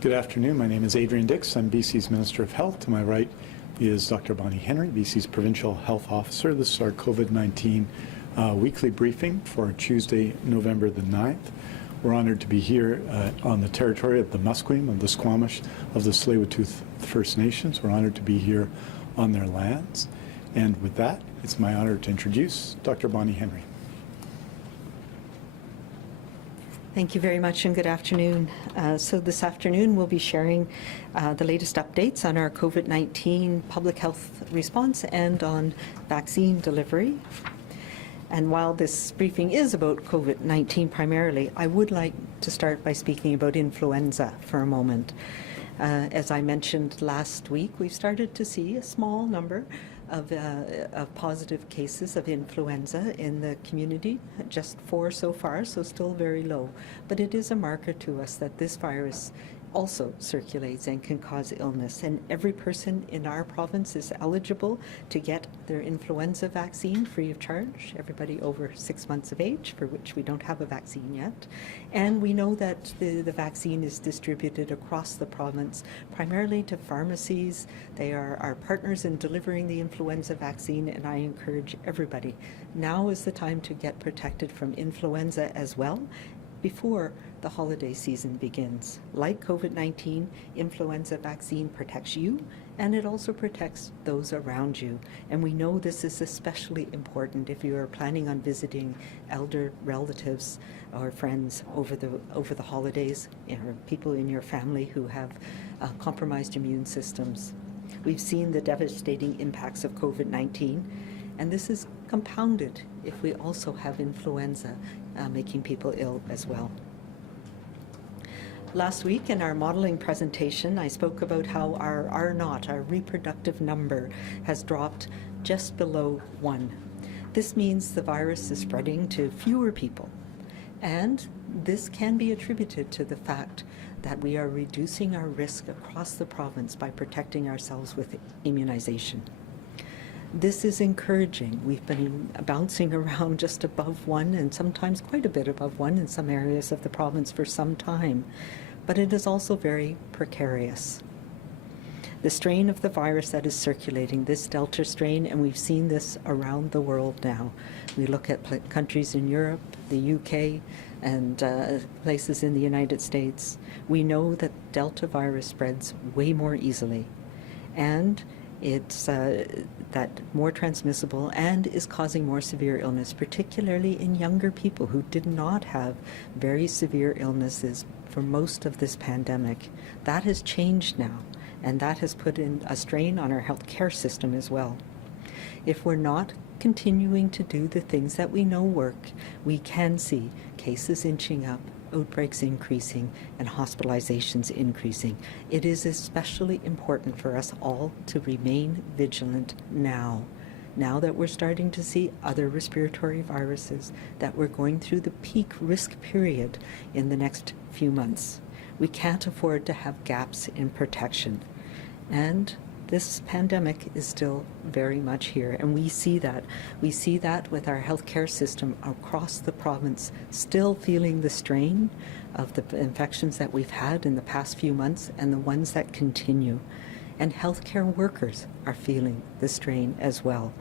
Good afternoon. My name is Adrian Dix. I'm BC's Minister of Health. To my right is Dr. Bonnie Henry, BC's Provincial Health Officer. This is our COVID-19 weekly briefing for Tuesday, November the 9th. We're honored to be here on the territory of the Musqueam, of the Squamish, of the Tsleil-Waututh First Nations. We're honored to be here on their lands. And with that, it's my honor to introduce Dr. Bonnie Henry. Thank you very much and good afternoon. So this afternoon we'll be sharing the latest updates on our COVID-19 public health response and on vaccine delivery. And while this briefing is about COVID-19 primarily, I would like to start by speaking about influenza for a moment. As I mentioned last week, we've started to see a small number of positive cases of influenza in the community, just 4 so far, so still very low. But it is a marker to us that this virus also circulates and can cause illness. And every person in our province is eligible to get their influenza vaccine free of charge, everybody over 6 months of age, for which we don't have a vaccine yet. And we know that the vaccine is distributed across the province, primarily to pharmacies. They are our partners in delivering the influenza vaccine, and I encourage everybody. Now is the time to get protected from influenza as well, before the holiday season begins. Like COVID-19, influenza vaccine protects you, and it also protects those around you. And we know this is especially important if you are planning on visiting elder relatives or friends over the holidays, or people in your family who have compromised immune systems. We've seen the devastating impacts of COVID-19, and this is compounded if we also have influenza making people ill as well. Last week in our modeling presentation, I spoke about how our R0, our reproductive number, has dropped just below 1. This means the virus is spreading to fewer people. And this can be attributed to the fact that we are reducing our risk across the province by protecting ourselves with immunization. This is encouraging. We've been bouncing around just above 1 and sometimes quite a bit above 1 in some areas of the province for some time, but it is also very precarious. The strain of the virus that is circulating, this Delta strain, and we've seen this around the world now. We look at countries in Europe, the UK, and places in the United States. We know that Delta virus spreads way more easily, and it's that more transmissible and is causing more severe illness, particularly in younger people who did not have very severe illnesses for most of this pandemic. That has changed now, and that has put in a strain on our healthcare system as well. If we're not continuing to do the things that we know work, we can see cases inching up, outbreaks increasing, and hospitalizations increasing. It is especially important for us all to remain vigilant now that we're starting to see other respiratory viruses, that we're going through the peak risk period in the next few months. We can't afford to have gaps in protection. And this pandemic is still very much here, and we see that. We see that with our healthcare system across the province still feeling the strain of the infections that we've had in the past few months and the ones that continue. And healthcare workers are feeling the strain as well.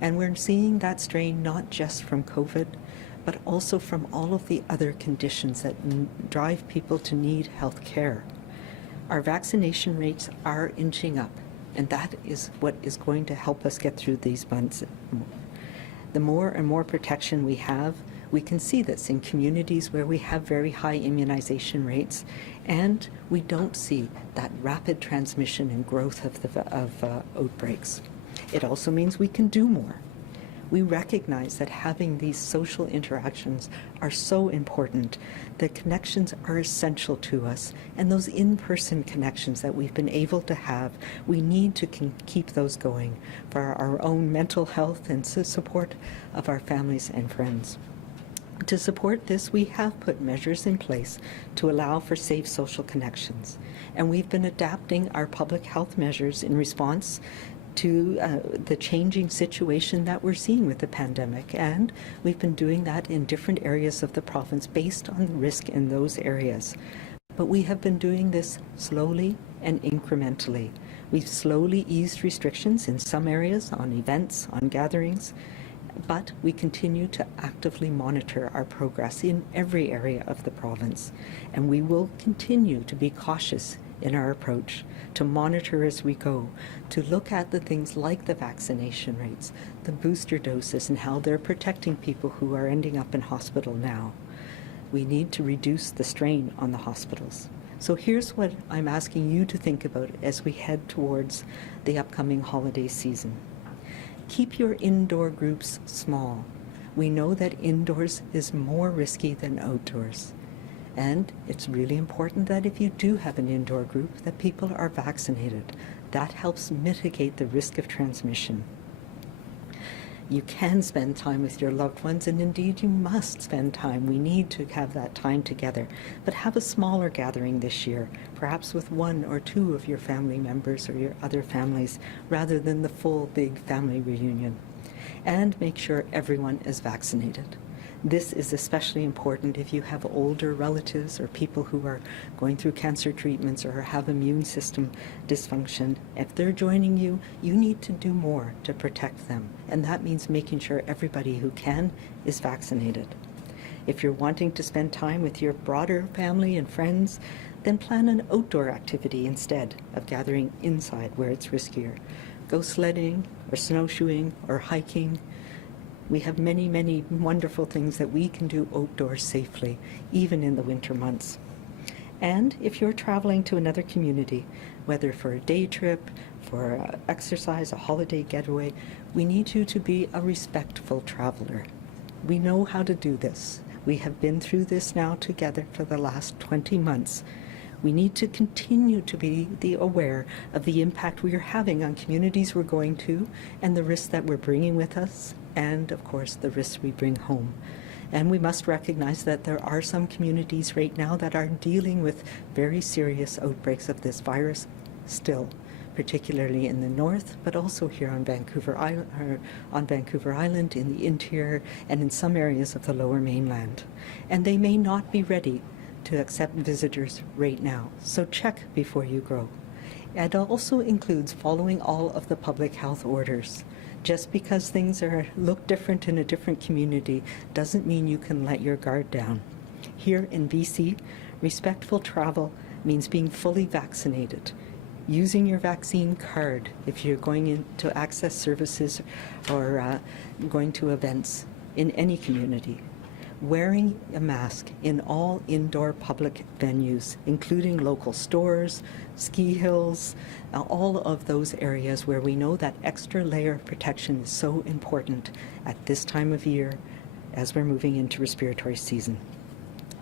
And we're seeing that strain not just from COVID, but also from all of the other conditions that drive people to need health care. Our vaccination rates are inching up, and that is what is going to help us get through these months. The more and more protection we have, we can see this in communities where we have very high immunization rates, and we don't see that rapid transmission and growth of outbreaks. It also means we can do more. We recognize that having these social interactions are so important. The connections are essential to us, and those in-person connections that we've been able to have, we need to keep those going for our own mental health and support of our families and friends. To support this, we have put measures in place to allow for safe social connections, and we've been adapting our public health measures in response to the changing situation that we're seeing with the pandemic. And we've been doing that in different areas of the province based on the risk in those areas. but we have been doing this slowly and incrementally. We've slowly eased restrictions in some areas, on events, on gatherings, but we continue to actively monitor our progress in every area of the province, and we will continue to be cautious in our approach, to monitor as we go, to look at the things like the vaccination rates, the booster doses, and how they're protecting people who are ending up in hospital now. We need to reduce the strain on the hospitals. So here's what I'm asking you to think about as we head towards the upcoming holiday season. Keep your indoor groups small. We know that indoors is more risky than outdoors. And it's really important that if you do have an indoor group, that people are vaccinated. That helps mitigate the risk of transmission. You can spend time with your loved ones, and indeed you must spend time. We need to have that time together. But have a smaller gathering this year, perhaps with 1 or 2 of your family members or your other families, rather than the full big family reunion. And make sure everyone is vaccinated. This is especially important if you have older relatives or people who are going through cancer treatments or have immune system dysfunction. If they're joining you, you need to do more to protect them. And that means making sure everybody who can is vaccinated. If you're wanting to spend time with your broader family and friends, then plan an outdoor activity instead of gathering inside where it's riskier. Go sledding or snowshoeing or hiking. We have many, many wonderful things that we can do outdoors safely, even in the winter months. And if you're traveling to another community, whether for a day trip, for exercise, a holiday getaway, we need you to be a respectful traveler. We know how to do this. We have been through this now together for the last 20 months. We need to continue to be aware of the impact we are having on communities we're going to and the risks that we're bringing with us, and of course the risks we bring home. And we must recognize that there are some communities right now that are dealing with very serious outbreaks of this virus still, particularly in the north, but also here on Vancouver Island, in the interior, and in some areas of the Lower Mainland. And they may not be ready to accept visitors right now, so check before you go. It also includes following all of the public health orders. Just because things look different in a different community doesn't mean you can let your guard down. Here in BC, respectful travel means being fully vaccinated, using your vaccine card if you're going in to access services or going to events in any community, wearing a mask in all indoor public venues, including local stores, ski hills, all of those areas where we know that extra layer of protection is so important at this time of year as we're moving into respiratory season.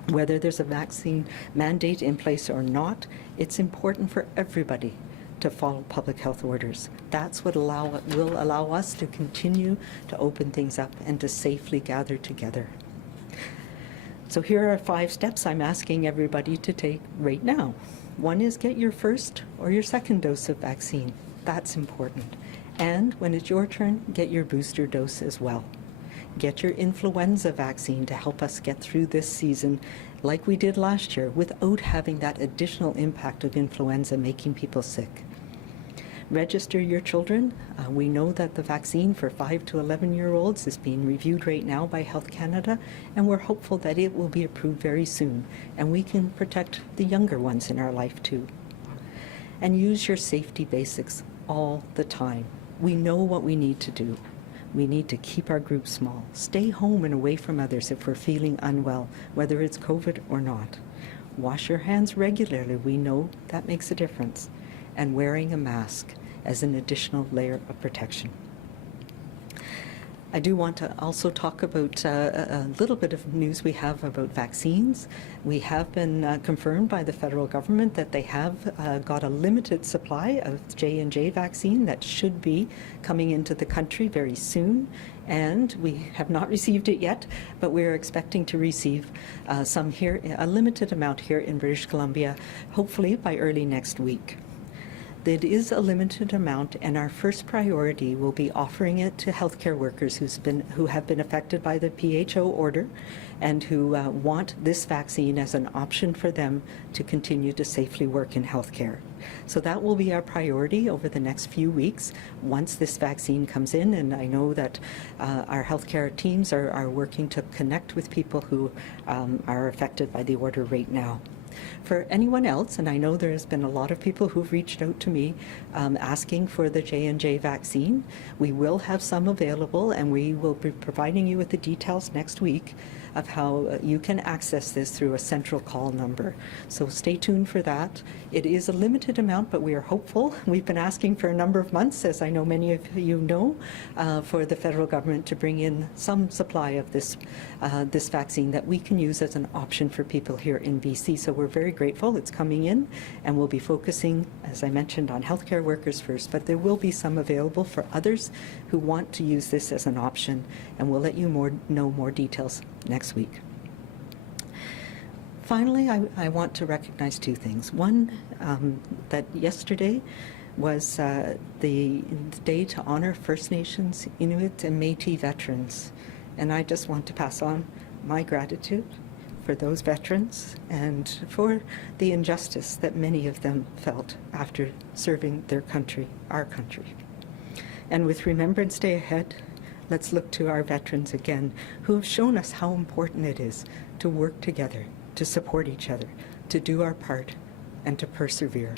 Whether there's a vaccine mandate in place or not, it's important for everybody to follow public health orders. That's what will allow us to continue to open things up and to safely gather together. So here are 5 steps I'm asking everybody to take right now. One is get your first or your second dose of vaccine. That's important. And when it's your turn, get your booster dose as well. Get your influenza vaccine to help us get through this season like we did last year without having that additional impact of influenza making people sick. Register your children. We know that the vaccine for 5 to 11-year-olds is being reviewed right now by Health Canada, and we're hopeful that it will be approved very soon, and we can protect the younger ones in our life too. And use your safety basics all the time. We know what we need to do. We need to keep our groups small, stay home and away from others if we're feeling unwell, whether it's COVID or not. Wash your hands regularly. We know that makes a difference. And wearing a mask as an additional layer of protection. I do want to also talk about a little bit of news we have about vaccines. We have been confirmed by the federal government that they have got a limited supply of J&J vaccine that should be coming into the country very soon. And we have not received it yet, but we're expecting to receive some here, a limited amount here in British Columbia, hopefully by early next week. It is a limited amount, and our first priority will be offering it to healthcare workers who have been affected by the PHO order and who want this vaccine as an option for them to continue to safely work in healthcare. So that will be our priority over the next few weeks once this vaccine comes in, and I know that our healthcare teams are working to connect with people who are affected by the order right now. For anyone else, and I know there's been a lot of people who've reached out to me asking for the J&J vaccine, we will have some available, and we will be providing you with the details next week of how you can access this through a central call number. So stay tuned for that. It is a limited amount, but we are hopeful. We've been asking for a number of months, as I know many of you know, for the federal government to bring in some supply of this vaccine that we can use as an option for people here in BC. So we're very grateful it's coming in, and we'll be focusing, as I mentioned, on healthcare workers first, but there will be some available for others who want to use this as an option, and we'll let you know more details next week. Finally, I want to recognize two things. One, that yesterday was the day to honor First Nations, Inuit, and Métis veterans. And I just want to pass on my gratitude for those veterans and for the injustice that many of them felt after serving their country, our country. And with Remembrance Day ahead, let's look to our veterans again, who have shown us how important it is to work together, to support each other, to do our part, and to persevere.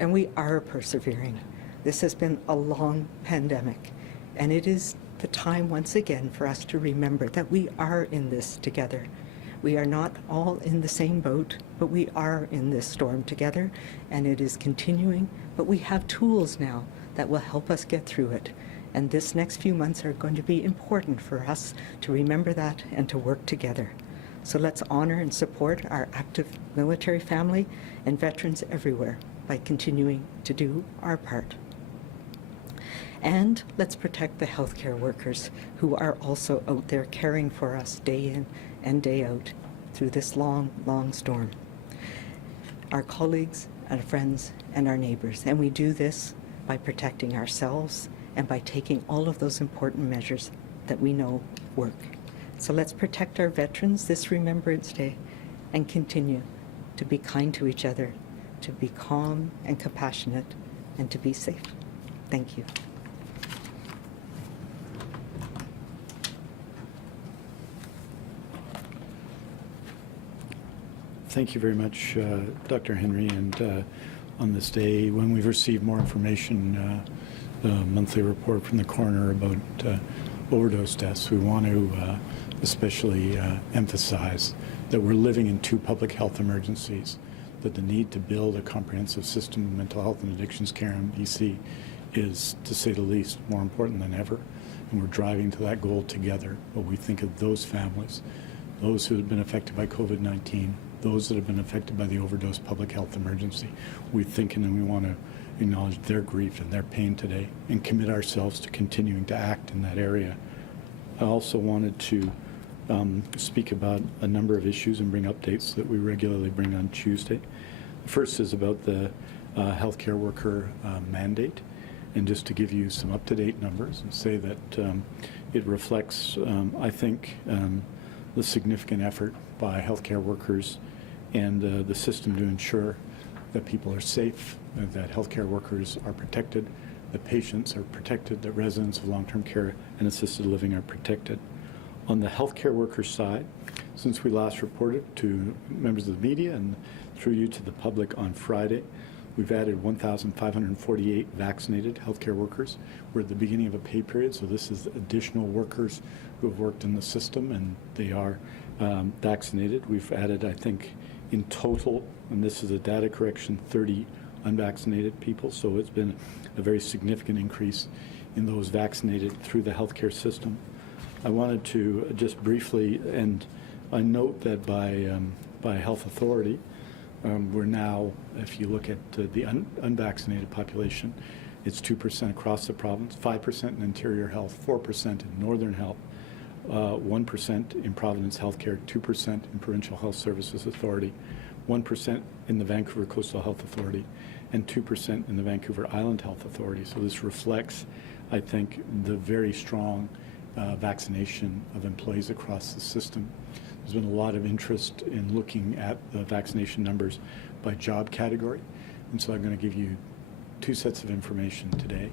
And we are persevering. This has been a long pandemic, and it is the time once again for us to remember that we are in this together. We are not all in the same boat, but we are in this storm together, and it is continuing, but we have tools now that will help us get through it. And this next few months are going to be important for us to remember that and to work together. So let's honor and support our active military family and veterans everywhere by continuing to do our part. And let's protect the healthcare workers who are also out there caring for us day in and day out through this long, long storm. Our colleagues, our friends, and our neighbors. And we do this by protecting ourselves and by taking all of those important measures that we know work. So let's protect our veterans this Remembrance Day and continue to be kind to each other, to be calm and compassionate, and to be safe. Thank you. Thank you very much, Dr. Henry. And on this day, when we've received more information, the monthly report from the coroner about overdose deaths, we want to especially emphasize that we're living in two public health emergencies, that the need to build a comprehensive system of mental health and addictions care in BC is, to say the least, more important than ever. And we're driving to that goal together. But we think of those families, those who have been affected by COVID-19, those that have been affected by the overdose public health emergency. We think and we want to acknowledge their grief and their pain today and commit ourselves to continuing to act in that area. I also wanted to speak about a number of issues and bring updates that we regularly bring on Tuesday. The first is about the healthcare worker mandate, and just to give you some up-to-date numbers and say that it reflects, I think, the significant effort by healthcare workers and the system to ensure that people are safe, that healthcare workers are protected, that patients are protected, that residents of long-term care and assisted living are protected. On the healthcare workers side, since we last reported to members of the media and through you to the public on Friday, we've added 1,548 vaccinated healthcare workers. We're at the beginning of a pay period, so this is additional workers who have worked in the system and they are vaccinated. We've added, I think, in total, and this is a data correction, 30 unvaccinated people, so it's been a very significant increase in those vaccinated through the healthcare system. I wanted to just briefly, and I note that by health authority, we're now, if you look at the unvaccinated population, it's 2% across the province, 5% in interior health, 4% in northern health, 1% in Providence Healthcare, 2% in Provincial Health Services Authority, 1% in the Vancouver Coastal Health Authority, and 2% in the Vancouver Island Health Authority. So this reflects, I think, the very strong vaccination of employees across the system. There's been a lot of interest in looking at the vaccination numbers by job category, and so I'm going to give you two sets of information today.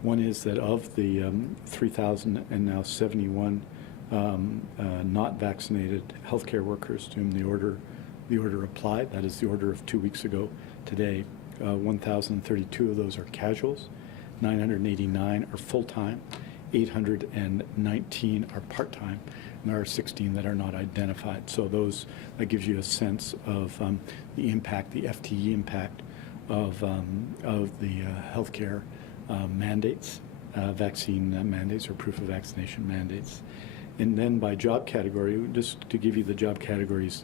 One is that of the 3,071 not vaccinated healthcare workers to whom the order applied, that is the order of 2 weeks ago today, 1,032 of those are casuals, 989 are full-time, 819 are part-time, and there are 16 that are not identified. So that gives you a sense of the impact, the FTE impact of the healthcare mandates, vaccine mandates or proof of vaccination mandates. And then by job category, just to give you the job categories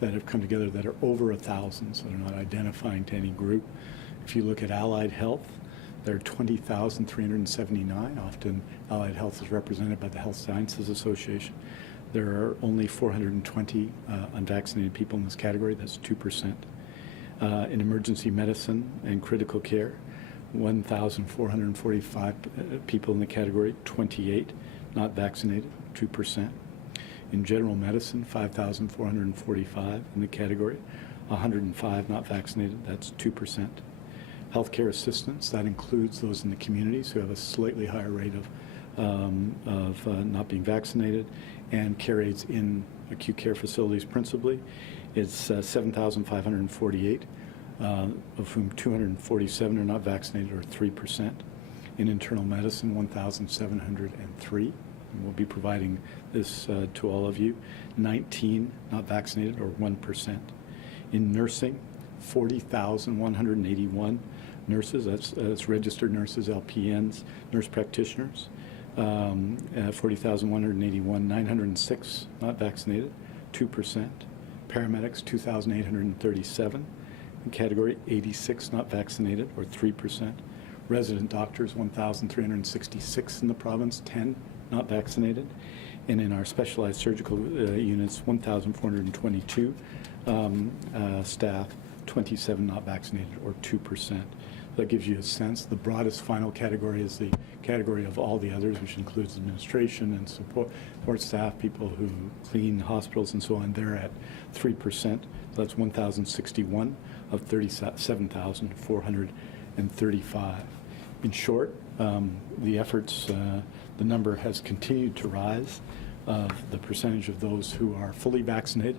that have come together that are over 1,000, so they're not identifying to any group. If you look at allied health, there are 20,379. Often allied health is represented by the Health Sciences Association. There are only 420 unvaccinated people in this category. That's 2%. In emergency medicine and critical care, 1,445 people in the category, 28 not vaccinated, 2%. In general medicine, 5,445 in the category, 105 not vaccinated, that's 2%. Healthcare assistants, that includes those in the communities who have a slightly higher rate of not being vaccinated, and care aides in acute care facilities principally, it's 7,548, of whom 247 are not vaccinated, or 3%. In internal medicine, 1,703. And we'll be providing this to all of you. 19 not vaccinated, or 1%. In nursing, 40,181 nurses, that's registered nurses, LPNs, nurse practitioners, 40,181, 906 not vaccinated, 2%. Paramedics, 2,837 in category, 86 not vaccinated, or 3%. Resident doctors, 1,366 in the province, 10 not vaccinated. And in our specialized surgical units, 1,422 staff, 27 not vaccinated, or 2%. That gives you a sense. The broadest final category is the category of all the others, which includes administration and support staff, people who clean hospitals and so on. They're at 3%. So that's 1,061 of 37,435. In short, the efforts, the number has continued to rise. The percentage of those who are fully vaccinated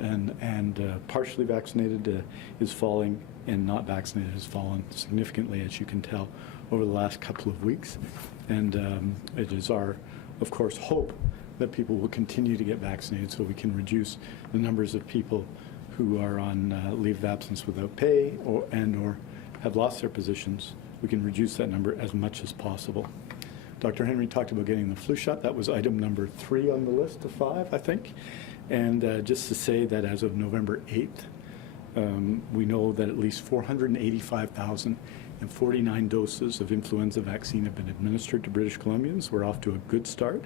and partially vaccinated is falling, and not vaccinated has fallen significantly, as you can tell, over the last couple of weeks. And it is our, of course, hope that people will continue to get vaccinated so we can reduce the numbers of people who are on leave of absence without pay or have lost their positions. We can reduce that number as much as possible. Dr. Henry talked about getting the flu shot. That was item number 3 on the list of 5, I think. And just to say that as of November 8th, we know that at least 485,049 doses of influenza vaccine have been administered to British Columbians. We're off to a good start.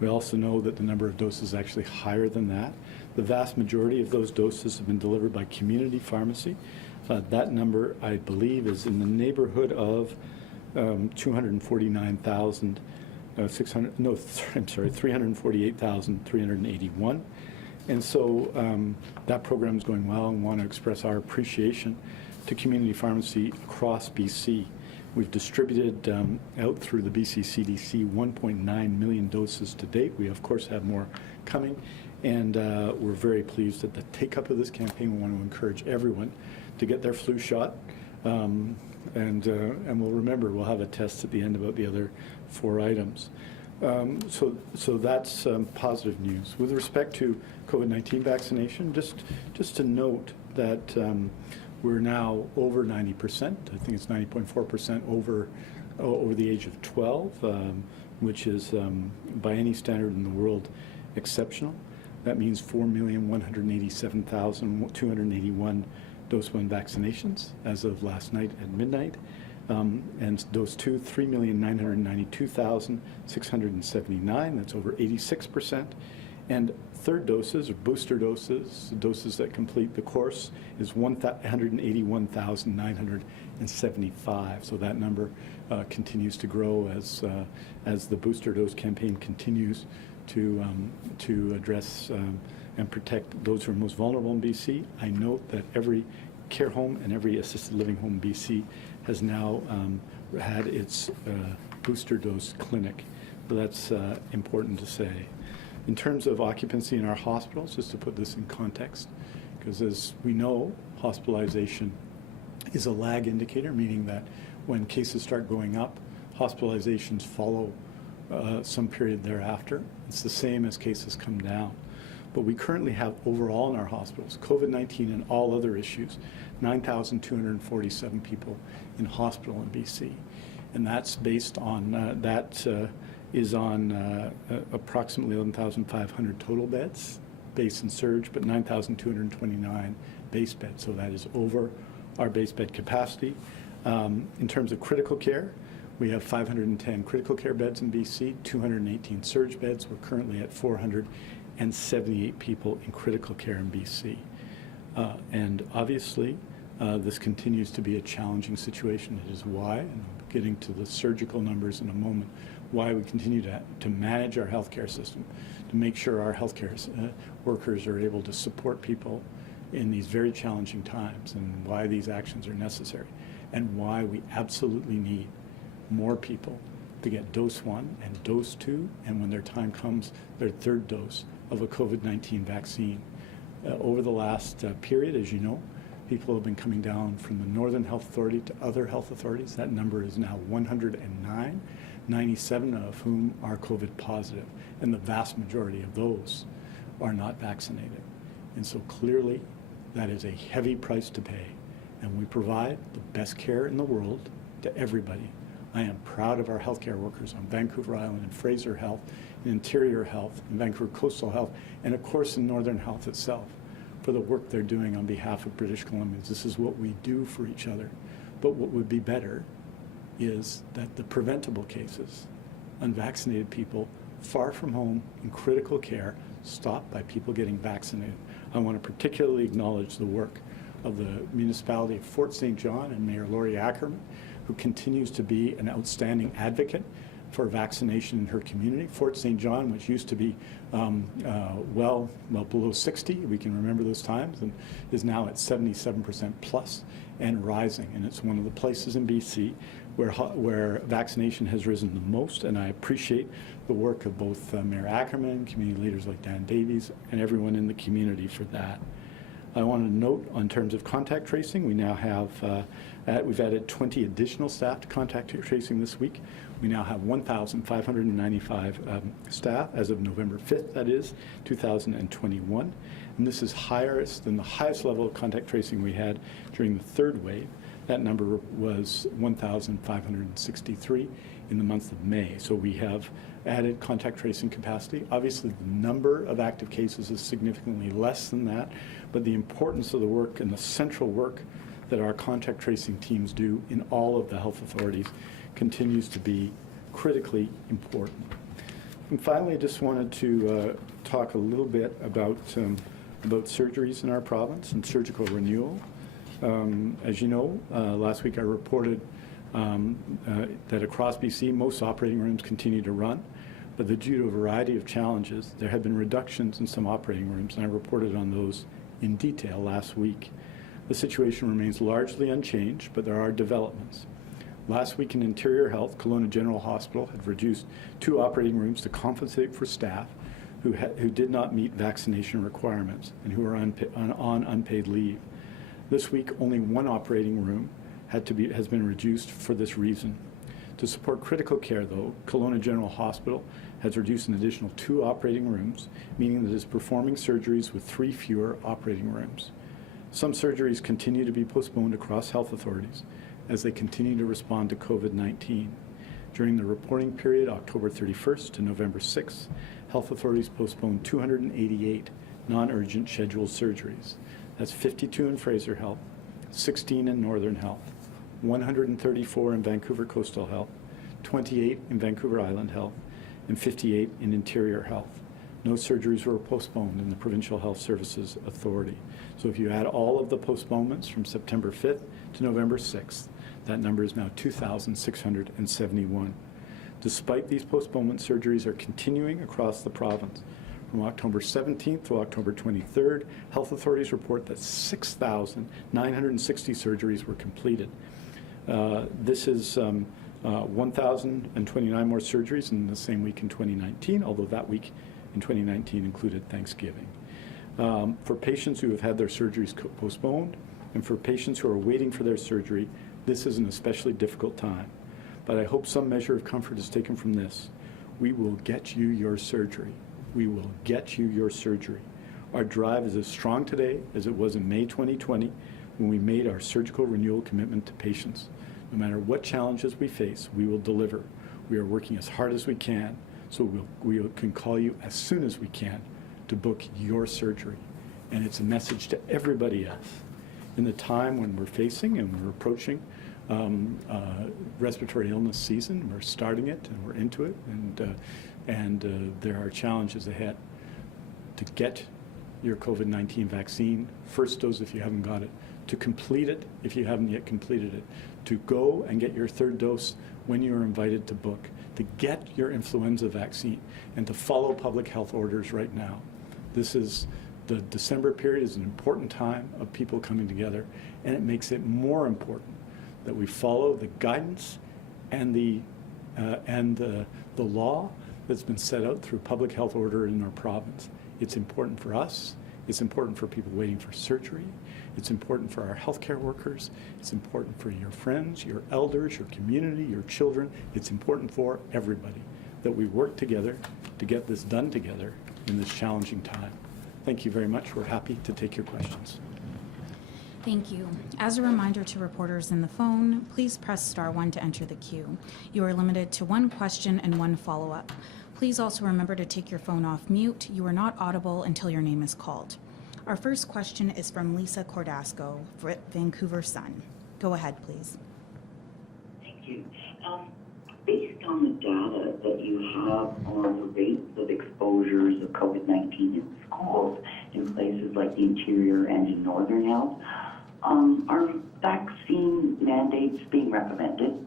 We also know that the number of doses is actually higher than that. The vast majority of those doses have been delivered by community pharmacy. That number, I believe, is in the neighborhood of 348,381. And so that program is going well, and want to express our appreciation to community pharmacy across BC. We've distributed out through the BC CDC 1.9 million doses to date. We, of course, have more coming, and we're very pleased at the take-up of this campaign. We want to encourage everyone to get their flu shot. And we'll remember, we'll have a test at the end about the other 4 items. So that's positive news. With respect to COVID-19 vaccination, just to note that we're now over 90%. I think it's 90.4% over the age of 12, which is by any standard in the world exceptional. That means 4,187,281 dose 1 vaccinations as of last night at midnight. And dose 2, 3,992,679, that's over 86%. And third doses, or booster doses, doses that complete the course, is 181,975. So that number continues to grow as the booster dose campaign continues to address and protect those who are most vulnerable in BC. I note that every care home and every assisted living home in BC has now had its booster dose clinic. So that's important to say. In terms of occupancy in our hospitals, just to put this in context, because as we know, hospitalization is a lag indicator, meaning that when cases start going up, hospitalizations follow some period thereafter. It's the same as cases come down. But we currently have overall in our hospitals, COVID-19 and all other issues, 9,247 people in hospital in BC. And that's based on, is on approximately 11,500 total beds, base and surge, but 9,229 base beds. So that is over our base bed capacity. In terms of critical care, we have 510 critical care beds in BC, 218 surge beds. We're currently at 478 people in critical care in BC. And obviously, this continues to be a challenging situation. It is why, and I'm getting to the surgical numbers in a moment, why we continue to manage our healthcare system, to make sure our healthcare workers are able to support people in these very challenging times, and why these actions are necessary, and why we absolutely need more people to get dose 1 and dose 2, and when their time comes, their third dose of a COVID-19 vaccine. Over the last period, as you know, people have been coming down from the Northern Health Authority to other health authorities. That number is now 109, 97 of whom are COVID positive, and the vast majority of those are not vaccinated. And so clearly, that is a heavy price to pay, and we provide the best care in the world to everybody. I am proud of our healthcare workers on Vancouver Island and Fraser Health, in Interior Health, in Vancouver Coastal Health, and of course in Northern Health itself, for the work they're doing on behalf of British Columbians. This is what we do for each other. But what would be better is that the preventable cases, unvaccinated people far from home in critical care, stopped by people getting vaccinated. I want to particularly acknowledge the work of the municipality of Fort St. John and Mayor Laurie Ackerman, who continues to be an outstanding advocate for vaccination in her community. Fort St. John, which used to be well below 60, we can remember those times, and is now at 77% plus and rising. And it's one of the places in BC where vaccination has risen the most, and I appreciate the work of both Mayor Ackerman, community leaders like Dan Davies, and everyone in the community for that. I want to note, in terms of contact tracing, we now have, we've added 20 additional staff to contact tracing this week. We now have 1,595 staff as of November 5th, that is, 2021. And this is higher than the highest level of contact tracing we had during the third wave. That number was 1,563 in the month of May. So we have added contact tracing capacity. Obviously, the number of active cases is significantly less than that, but the importance of the work and the central work that our contact tracing teams do in all of the health authorities continues to be critically important. And finally, I just wanted to talk a little bit about surgeries in our province and surgical renewal. As you know, last week I reported that across BC, most operating rooms continue to run, but due to a variety of challenges, there have been reductions in some operating rooms, and I reported on those in detail last week. The situation remains largely unchanged, but there are developments. Last week in Interior Health, Kelowna General Hospital had reduced 2 operating rooms to compensate for staff who did not meet vaccination requirements and who are on unpaid leave. This week, only 1 operating room has been reduced for this reason. To support critical care, though, Kelowna General Hospital has reduced an additional 2 operating rooms, meaning that it is performing surgeries with 3 fewer operating rooms. Some surgeries continue to be postponed across health authorities as they continue to respond to COVID-19. During the reporting period, October 31st to November 6th, health authorities postponed 288 non-urgent scheduled surgeries. That's 52 in Fraser Health, 16 in Northern Health, 134 in Vancouver Coastal Health, 28 in Vancouver Island Health, and 58 in Interior Health. No surgeries were postponed in the Provincial Health Services Authority. So if you add all of the postponements from September 5th to November 6th, that number is now 2,671. Despite these postponements, surgeries are continuing across the province. From October 17th to October 23rd, health authorities report that 6,960 surgeries were completed. This is 1,029 more surgeries in the same week in 2019, although that week in 2019 included Thanksgiving. For patients who have had their surgeries postponed, and for patients who are waiting for their surgery, this is an especially difficult time. But I hope some measure of comfort is taken from this. We will get you your surgery. We will get you your surgery. Our drive is as strong today as it was in May 2020 when we made our surgical renewal commitment to patients. No matter what challenges we face, we will deliver. We are working as hard as we can, so we can call you as soon as we can to book your surgery. And it's a message to everybody else. In the time when we're facing and we're approaching respiratory illness season, we're starting it and we're into it, and there are challenges ahead. To get your COVID-19 vaccine, first dose if you haven't got it, to complete it if you haven't yet completed it, to go and get your third dose when you are invited to book, to get your influenza vaccine, and to follow public health orders right now. The December period is an important time of people coming together, and it makes it more important that we follow the guidance and the law that's been set out through public health order in our province. It's important for us. It's important for people waiting for surgery. It's important for our healthcare workers. It's important for your friends, your elders, your community, your children. It's important for everybody that we work together to get this done together in this challenging time. Thank you very much. We're happy to take your questions. Thank you. As a reminder to reporters in the phone, please press *1 to enter the queue. You are limited to one question and one follow-up. Please also remember to take your phone off mute. You are not audible until your name is called. Our first question is from Lisa Cordasco, Vancouver Sun. Go ahead, please. Thank you. Based on the data that you have on the rates of exposures of COVID-19 in schools in places like the interior and in Northern Health, are vaccine mandates being recommended?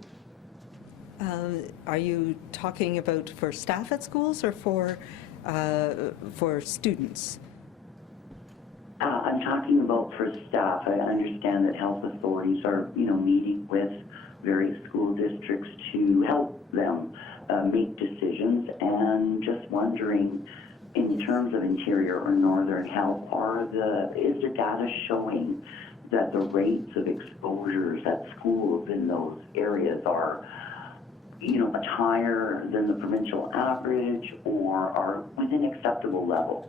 Are you talking about for staff at schools or for students? I'm talking about for staff. I understand that health authorities are, meeting with various school districts to help them make decisions, and just wondering, in terms of interior or Northern Health, is there data showing that the rates of exposures at schools in those areas are, much higher than the provincial average, or are within acceptable levels?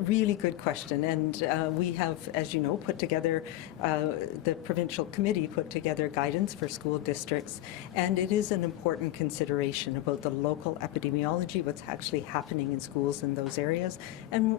Really good question, and we have, as you know, put together, the provincial committee put together guidance for school districts, and it is an important consideration about the local epidemiology, what's actually happening in schools in those areas, and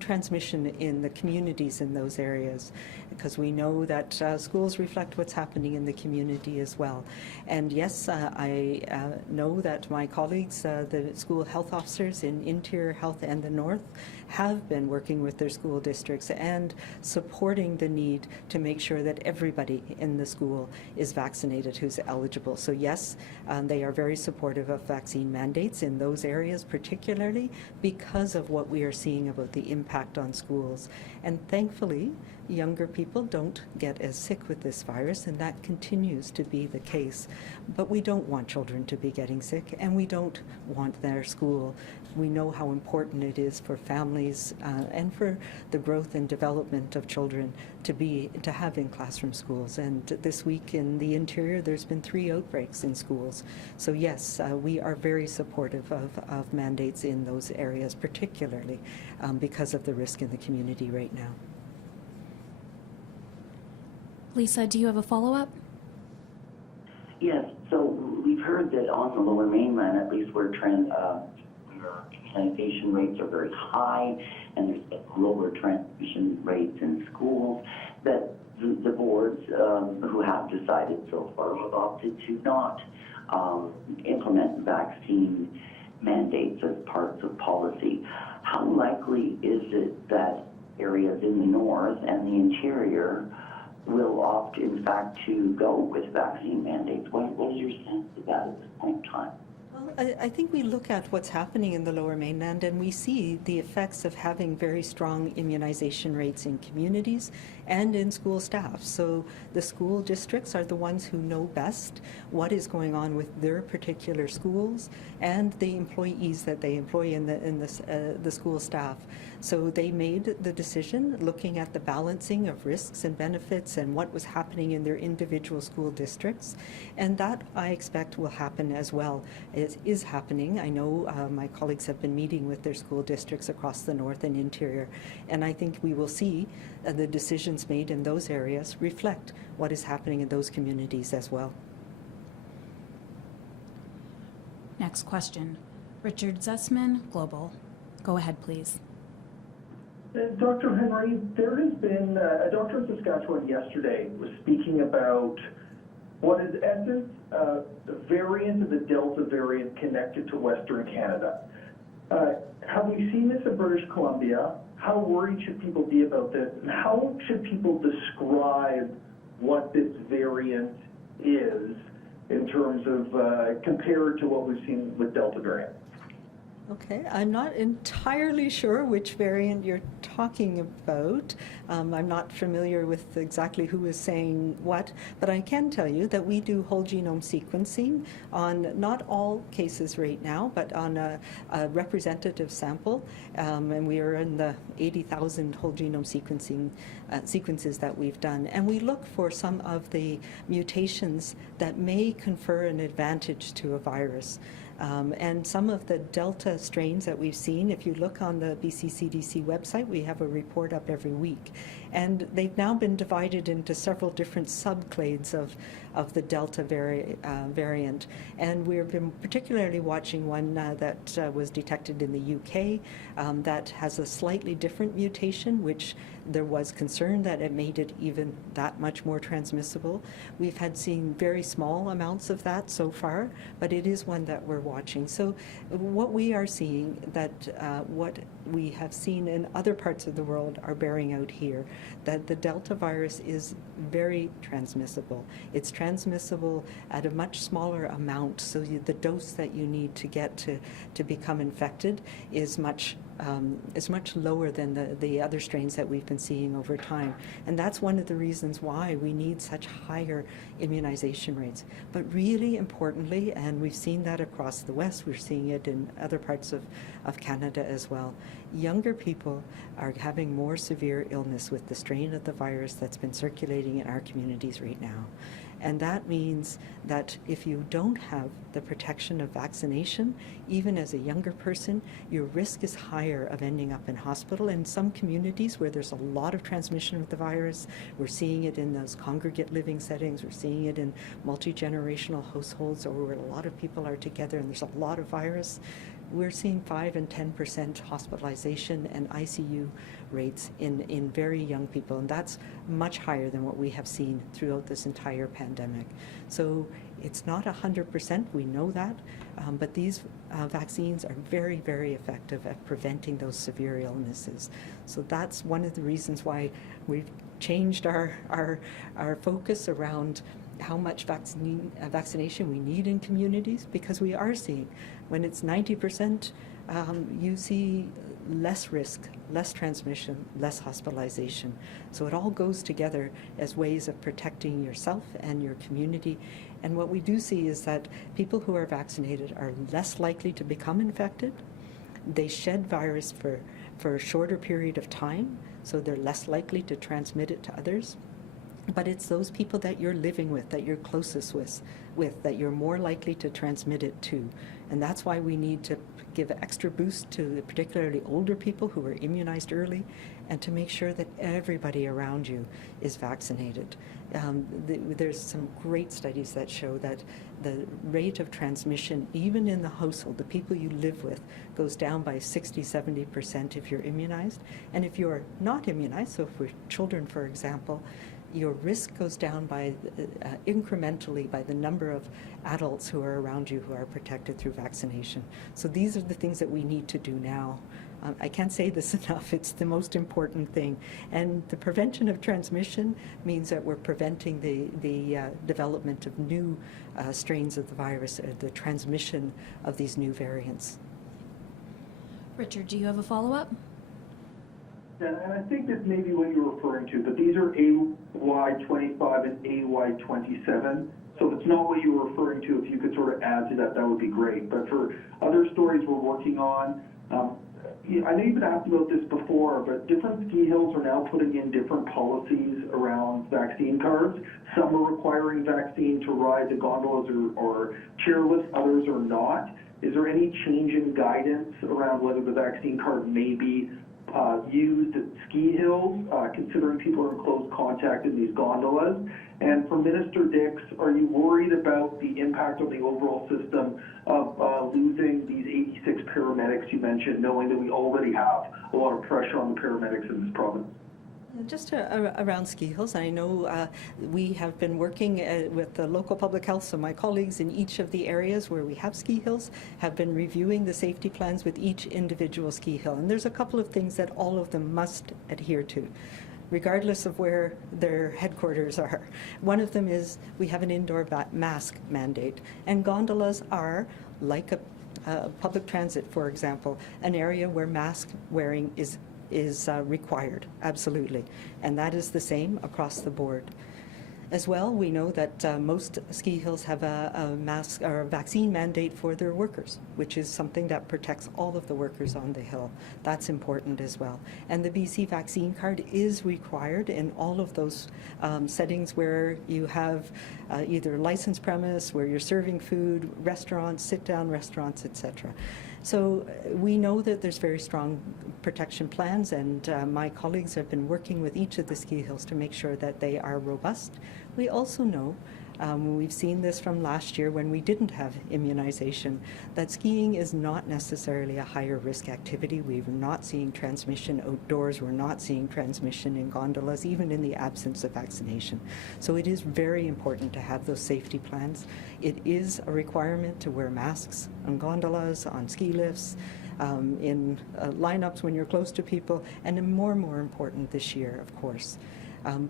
transmission in the communities in those areas, because we know that schools reflect what's happening in the community as well. And yes, I know that my colleagues, the school health officers in Interior Health and the North, have been working with their school districts and supporting the need to make sure that everybody in the school is vaccinated who's eligible. So yes, they are very supportive of vaccine mandates in those areas, particularly because of what we are seeing about the impact on schools. And thankfully, younger people don't get as sick with this virus, and that continues to be the case. But we don't want children to be getting sick, and we don't want their school. We know how important it is for families and for the growth and development of children to have in classroom schools. And this week in the interior, there's been 3 outbreaks in schools. So yes, we are very supportive of mandates in those areas, particularly because of the risk in the community right now. Lisa, do you have a follow-up? Yes, so we've heard that on the Lower Mainland, at least where sanitation rates are very high and there's lower transmission rates in schools, that the boards who have decided so far have opted to not implement vaccine mandates as parts of policy. how likely is it that areas in the north and the interior will opt, in fact, to go with vaccine mandates? What is your sense of that at this point in time? Well, I think we look at what's happening in the Lower Mainland and we see the effects of having very strong immunization rates in communities and in school staff. So the school districts are the ones who know best what is going on with their particular schools and the employees that they employ in the school staff. So they made the decision looking at the balancing of risks and benefits and what was happening in their individual school districts. And that I expect will happen as well. It is happening. I know my colleagues have been meeting with their school districts across the north and interior, and I think we will see the decisions made in those areas reflect what is happening in those communities as well. Next question. Richard Zussman, Global. Go ahead, please. Dr. Henry, there has been, a doctor in Saskatchewan yesterday was speaking about what is essence the variant of the Delta variant connected to Western Canada. Have we seen this in British Columbia? How worried should people be about this? And how should people describe what this variant is in terms of compared to what we've seen with Delta variant? Okay, I'm not entirely sure which variant you're talking about. I'm not familiar with exactly who is saying what, but I can tell you that we do whole genome sequencing on not all cases right now, but on a representative sample, and we are in the 80,000 whole genome sequencing sequences that we've done. And we look for some of the mutations that may confer an advantage to a virus. And some of the Delta strains that we've seen, if you look on the BC CDC website, we have a report up every week. And they've now been divided into several different subclades of the Delta variant. And we've been particularly watching one that was detected in the UK that has a slightly different mutation, which there was concern that it made it even that much more transmissible. We've seen very small amounts of that so far, but it is one that we're watching. So what we are seeing, that what we have seen in other parts of the world are bearing out here, that the Delta virus is very transmissible. It's transmissible at a much smaller amount, so the dose that you need to get to become infected is much lower than the other strains that we've been seeing over time. And that's one of the reasons why we need such higher immunization rates. But really importantly, and we've seen that across the West, we're seeing it in other parts of Canada as well, younger people are having more severe illness with the strain of the virus that's been circulating in our communities right now. And that means that if you don't have the protection of vaccination, even as a younger person, your risk is higher of ending up in hospital. In some communities where there's a lot of transmission of the virus, we're seeing it in those congregate living settings, we're seeing it in multi-generational households or where a lot of people are together and there's a lot of virus. We're seeing 5 and 10% hospitalization and ICU rates in very young people, and that's much higher than what we have seen throughout this entire pandemic. So it's not 100%, we know that, but these vaccines are very, very effective at preventing those severe illnesses. So that's one of the reasons why we've changed our focus around how much vaccination we need in communities, because we are seeing when it's 90%, you see less risk, less transmission, less hospitalization. So it all goes together as ways of protecting yourself and your community. And what we do see is that people who are vaccinated are less likely to become infected. They shed virus for a shorter period of time, so they're less likely to transmit it to others. But it's those people that you're living with, that you're closest with, that you're more likely to transmit it to. And that's why we need to give extra boost to particularly older people who are immunized early, and to make sure that everybody around you is vaccinated. There's some great studies that show that the rate of transmission, even in the household, the people you live with, goes down by 60-70% if you're immunized. And if you're not immunized, so for children, for example, your risk goes down by incrementally by the number of adults who are around you who are protected through vaccination. So these are the things that we need to do now I can't say this enough. It's the most important thing. And the prevention of transmission means that we're preventing the development of new strains of the virus, the transmission of these new variants. Richard, do you have a follow-up? Yeah, and I think this may be what you're referring to, but these are AY25 and AY27. So if it's not what you were referring to, if you could sort of add to that, that would be great. But for other stories we're working on, I know you've been asked about this before, but different ski hills are now putting in different policies around vaccine cards. Some are requiring vaccine to ride the gondolas or chairlifts, others are not. Is there any change in guidance around whether the vaccine card may be used at ski hills, considering people are in close contact in these gondolas? And for Minister Dix, are you worried about the impact on the overall system of losing these 86 paramedics you mentioned, knowing that we already have a lot of pressure on the paramedics in this province? Just around ski hills, I know we have been working with the local public health, so my colleagues in each of the areas where we have ski hills have been reviewing the safety plans with each individual ski hill. And there's a couple of things that all of them must adhere to, regardless of where their headquarters are. One of them is we have an indoor mask mandate, and gondolas are, like a public transit, for example, an area where mask wearing is required, absolutely. And that is the same across the board. As well, we know that most ski hills have a mask or a vaccine mandate for their workers, which is something that protects all of the workers on the hill. That's important as well. And the BC vaccine card is required in all of those settings where you have either licensed premise, where you're serving food, restaurants, sit-down restaurants, etc. So we know that there's very strong protection plans, and my colleagues have been working with each of the ski hills to make sure that they are robust. We also know, we've seen this from last year when we didn't have immunization, that skiing is not necessarily a higher risk activity. We're not seeing transmission outdoors. We're not seeing transmission in gondolas, even in the absence of vaccination. So it is very important to have those safety plans. It is a requirement to wear masks on gondolas, on ski lifts, in lineups when you're close to people, and more important this year, of course.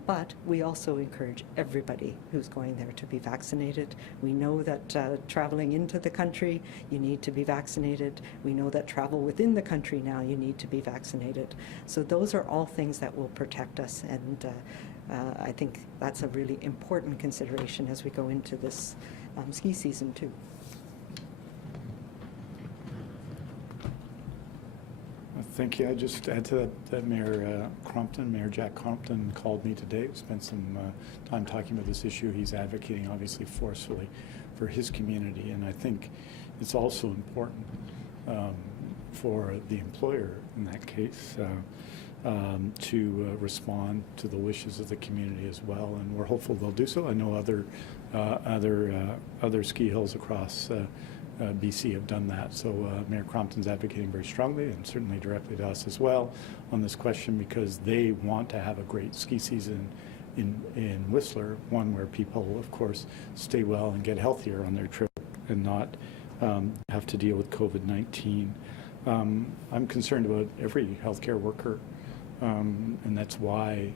But we also encourage everybody who's going there to be vaccinated. We know that traveling into the country, you need to be vaccinated. We know that travel within the country now, you need to be vaccinated. So those are all things that will protect us, and I think that's a really important consideration as we go into this ski season too. Thank you. I just add to that Mayor Jack Crompton called me today. We spent some time talking about this issue. He's advocating obviously forcefully for his community, and I think it's also important for the employer in that case to respond to the wishes of the community as well, and we're hopeful they'll do so. I know other ski hills across BC have done that. So Mayor Crompton's advocating very strongly, and certainly directly to us as well on this question, because they want to have a great ski season in Whistler, one where people, of course, stay well and get healthier on their trip and not have to deal with COVID-19. I'm concerned about every healthcare worker, and that's why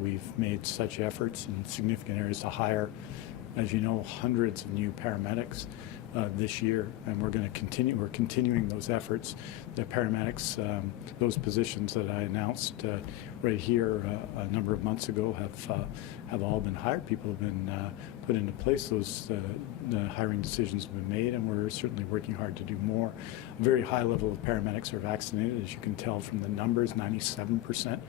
we've made such efforts in significant areas to hire, as you know, hundreds of new paramedics this year, and we're continuing those efforts. The paramedics, those positions that I announced right here a number of months ago have all been hired. People have been put into place. Those the hiring decisions have been made, and we're certainly working hard to do more. A very high level of paramedics are vaccinated, as you can tell from the numbers, 97%,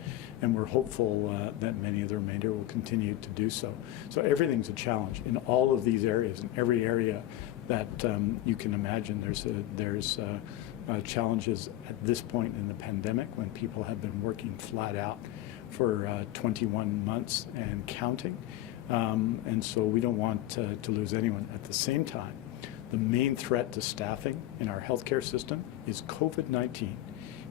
and we're hopeful that many of the remainder will continue to do so. So everything's a challenge in all of these areas. In every area that you can imagine, there's challenges at this point in the pandemic when people have been working flat out for 21 months and counting, and so we don't want to lose anyone. At the same time, the main threat to staffing in our healthcare system is COVID-19,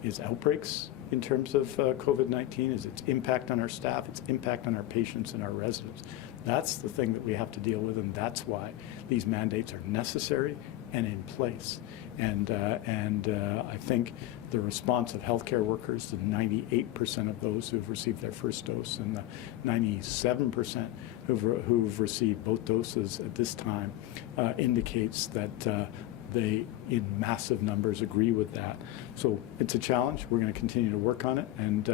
is outbreaks in terms of COVID-19, is its impact on our staff, its impact on our patients and our residents. That's the thing that we have to deal with, and that's why these mandates are necessary and in place. And I think the response of healthcare workers, the 98% of those who've received their first dose and the 97% who've received both doses at this time, indicates that they, in massive numbers, agree with that. So it's a challenge. We're going to continue to work on it, and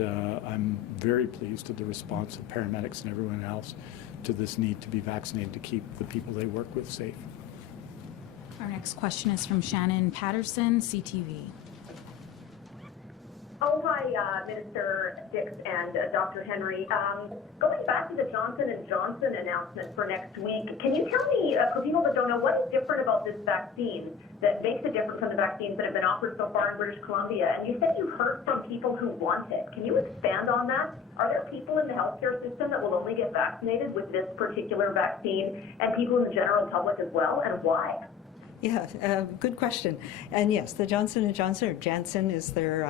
I'm very pleased with the response of paramedics and everyone else to this need to be vaccinated to keep the people they work with safe. Our next question is from Shannon Patterson, CTV. Oh, hi, Minister Dix and Dr. Henry. Going back to the Johnson & Johnson announcement for next week, can you tell me, for people that don't know, what is different about this vaccine that makes it different from the vaccines that have been offered so far in British Columbia? And you said you heard from people who want it. Can you expand on that? Are there people in the healthcare system that will only get vaccinated with this particular vaccine, and people in the general public as well, and why? Yeah, good question. And yes, the Johnson & Johnson, or Janssen, is their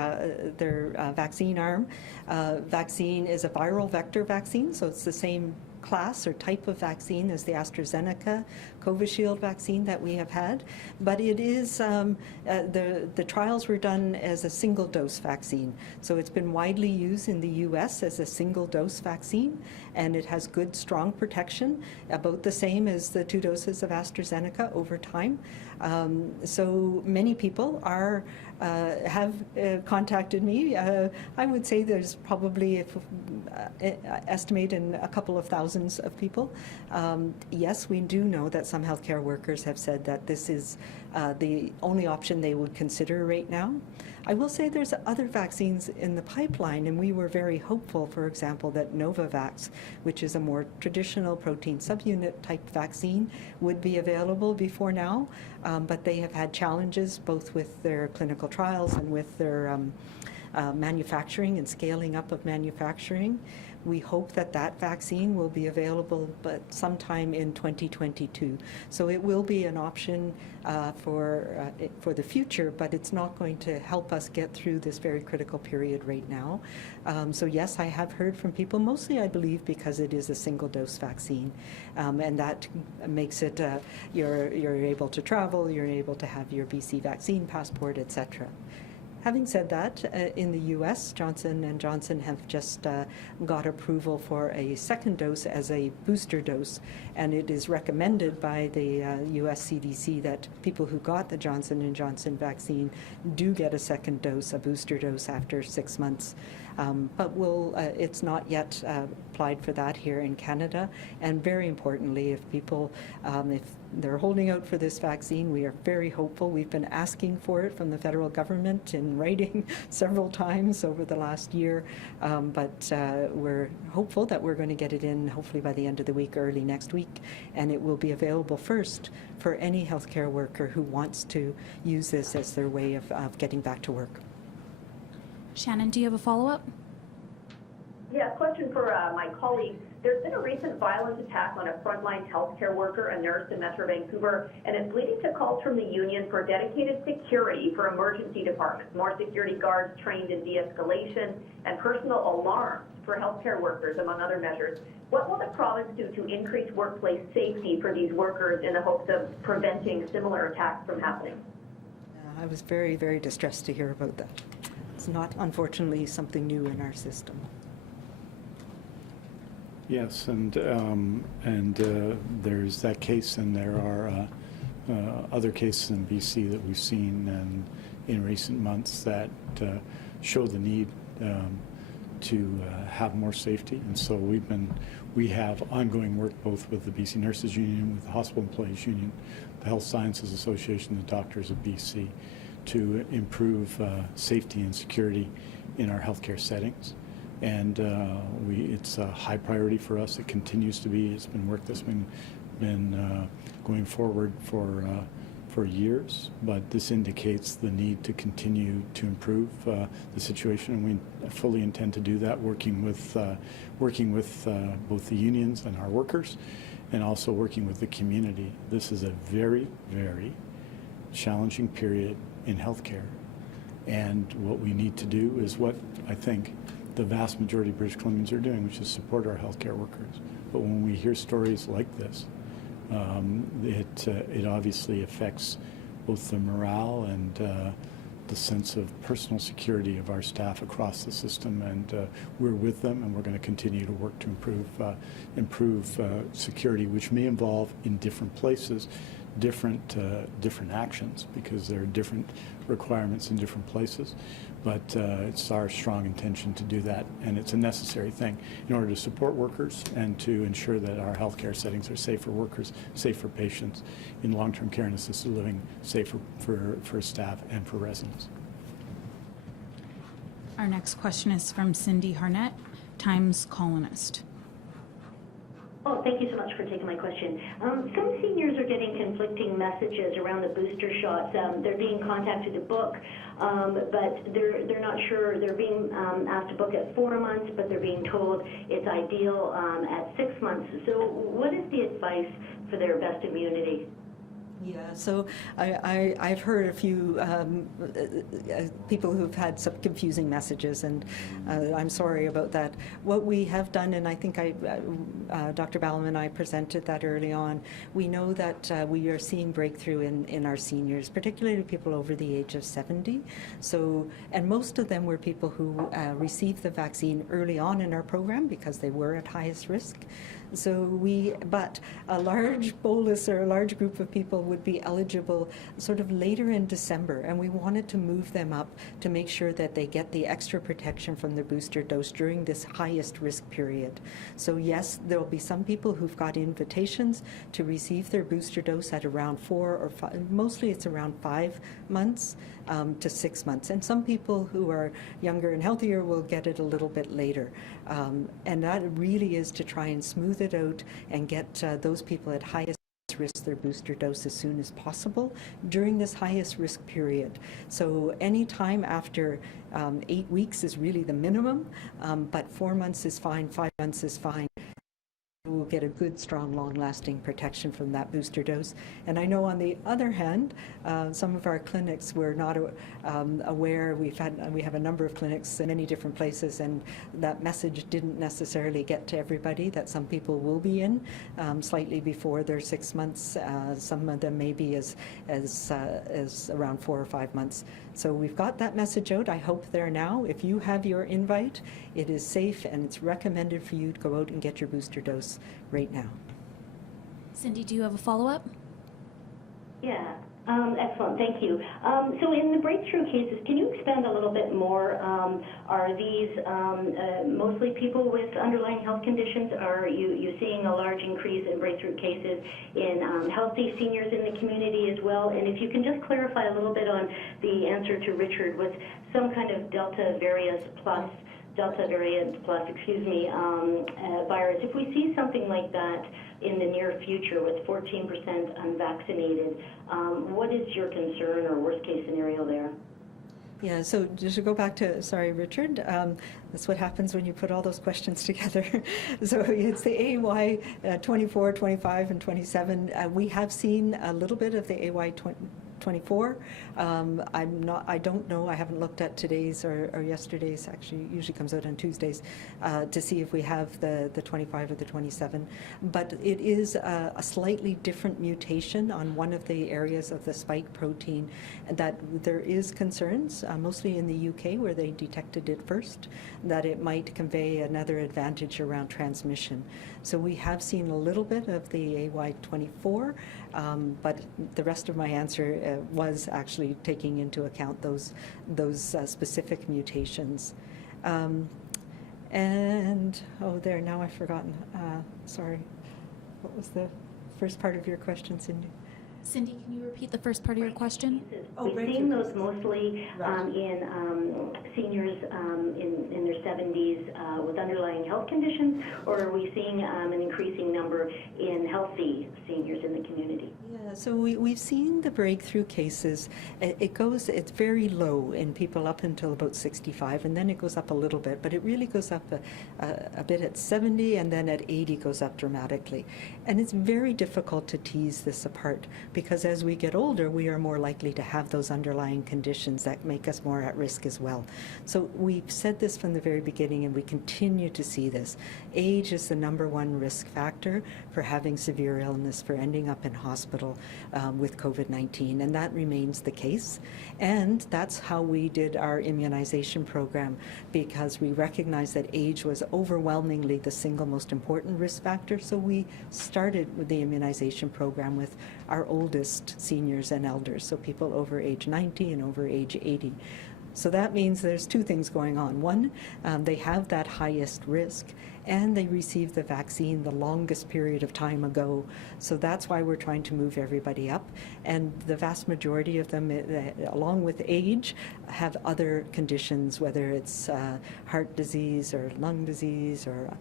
vaccine arm. Vaccine is a viral vector vaccine, so it's the same class or type of vaccine as the AstraZeneca Covishield vaccine that we have had, but it is the trials were done as a single dose vaccine, so it's been widely used in the US as a single dose vaccine, and it has good strong protection, about the same as the 2 doses of AstraZeneca over time. So many people have contacted me. I would say there's probably estimate in a couple of thousands of people. Yes, we do know that some healthcare workers have said that this is the only option they would consider right now. I will say there's other vaccines in the pipeline, and we were very hopeful, for example, that Novavax, which is a more traditional protein subunit type vaccine, would be available before now, but they have had challenges both with their clinical trials and with their manufacturing and scaling up of manufacturing. We hope that that vaccine will be available but sometime in 2022. So it will be an option for the future, but it's not going to help us get through this very critical period right now. So yes, I have heard from people, mostly I believe because it is a single dose vaccine, and that makes it, you're able to travel, you're able to have your BC vaccine passport, etc. Having said that, in the U.S., Johnson & Johnson have just got approval for a second dose as a booster dose, and it is recommended by the U.S. CDC that people who got the Johnson & Johnson vaccine do get a second dose, a booster dose, after 6 months. But it's not yet applied for that here in Canada. And very importantly, if people, if they're holding out for this vaccine, we are very hopeful. We've been asking for it from the federal government in writing several times over the last year, but we're hopeful that we're going to get it in hopefully by the end of the week, early next week, and it will be available first for any healthcare worker who wants to use this as their way of getting back to work. Shannon, do you have a follow-up? Yeah, question for my colleague. There's been a recent violent attack on a frontline healthcare worker, a nurse in Metro Vancouver, and it's leading to calls from the union for dedicated security for emergency departments, more security guards trained in de-escalation, and personal alarms for healthcare workers, among other measures. What will the province do to increase workplace safety for these workers in the hopes of preventing similar attacks from happening? I was very, very distressed to hear about that. It's not, unfortunately, something new in our system. Yes, and there's that case, and there are other cases in BC that we've seen in recent months that show the need to have more safety. And so we have ongoing work both with the BC Nurses Union, with the Hospital Employees Union, the Health Sciences Association, the Doctors of BC, to improve safety and security in our healthcare settings. And it's a high priority for us. It continues to be. It's been work that's been going forward for years, but this indicates the need to continue to improve the situation, and we fully intend to do that, working with both the unions and our workers, and also working with the community. This is a very, very challenging period in healthcare, and what we need to do is what I think the vast majority of British Columbians are doing, which is support our healthcare workers. But when we hear stories like this, it obviously affects both the morale and the sense of personal security of our staff across the system, and we're with them, and we're going to continue to work to improve security, which may involve in different places different actions, because there are different requirements in different places. But it's our strong intention to do that, and it's a necessary thing in order to support workers and to ensure that our healthcare settings are safe for workers, safe for patients, in long-term care and assisted living, safe for staff and for residents. Our next question is from Cindy Harnett, Times Colonist. Oh, thank you so much for taking my question. Some seniors are getting conflicting messages around the booster shots. They're being contacted to book, but they're not sure. They're being asked to book at 4 months, but they're being told it's ideal at 6 months. So what is the advice for their best immunity? Yeah, so I've heard a few people who've had some confusing messages, and I'm sorry about that. What we have done, and I think Dr. Ballum and I presented that early on, we know that we are seeing breakthrough in our seniors, particularly people over the age of 70. So, and most of them were people who received the vaccine early on in our program because they were at highest risk. So but a large bolus or a large group of people would be eligible sort of later in December, and we wanted to move them up to make sure that they get the extra protection from their booster dose during this highest risk period. So yes, there will be some people who've got invitations to receive their booster dose at around 4 or 5, mostly it's around 5 months to 6 months. And some people who are younger and healthier will get it a little bit later. And that really is to try and smooth it out and get those people at highest risk their booster dose as soon as possible during this highest risk period. So any time after 8 weeks is really the minimum, but 4 months is fine, 5 months is fine. We'll get a good, strong, long-lasting protection from that booster dose. And I know on the other hand, some of our clinics were not aware. We have a number of clinics in many different places, and that message didn't necessarily get to everybody, that some people will be in slightly before their 6 months. Some of them may be as around 4 or 5 months. So we've got that message out. I hope they're now. If you have your invite, it is safe and it's recommended for you to go out and get your booster dose right now. Cindy, do you have a follow-up? Yeah, excellent, thank you. So in the breakthrough cases, can you expand a little bit more? Are these mostly people with underlying health conditions? Are you seeing a large increase in breakthrough cases in healthy seniors in the community as well? And if you can just clarify a little bit on the answer to Richard with some kind of Delta variant plus, virus. If we see something like that in the near future with 14% unvaccinated, what is your concern or worst case scenario there? Yeah, so just to go back to, sorry, Richard, that's what happens when you put all those questions together. So it's the AY 24, 25, and 27. We have seen a little bit of the AY 24. I don't know, I haven't looked at today's or yesterday's, actually usually comes out on Tuesdays, to see if we have the 25 or the 27. But it is a slightly different mutation on one of the areas of the spike protein that there is concerns, mostly in the UK where they detected it first, that it might convey another advantage around transmission. So we have seen a little bit of the AY24, but the rest of my answer was actually taking into account those specific mutations. And, now I've forgotten. Sorry. What was the first part of your question, Cindy? Cindy, can you repeat the first part of your question? We've seen those mostly in seniors in their 70s with underlying health conditions, or are we seeing an increasing number in healthy seniors in the community? Yeah, so we've seen the breakthrough cases. It's very low in people up until about 65, and then it goes up a little bit, but it really goes up a bit at 70, and then at 80 goes up dramatically. And it's very difficult to tease this apart, because as we get older, we are more likely to have those underlying conditions that make us more at risk as well. So we've said this from the very beginning, and we continue to see this. Age is the #1 risk factor for having severe illness, for ending up in hospital. people with COVID-19, and that remains the case. And that's how we did our immunization program, because we recognized that age was overwhelmingly the single most important risk factor. So we started with the immunization program with our oldest seniors and elders, so people over age 90 and over age 80. So that means there's two things going on. One, they have that highest risk, and they received the vaccine the longest period of time ago. So that's why we're trying to move everybody up. And the vast majority of them, along with age, have other conditions, whether it's heart disease or lung disease or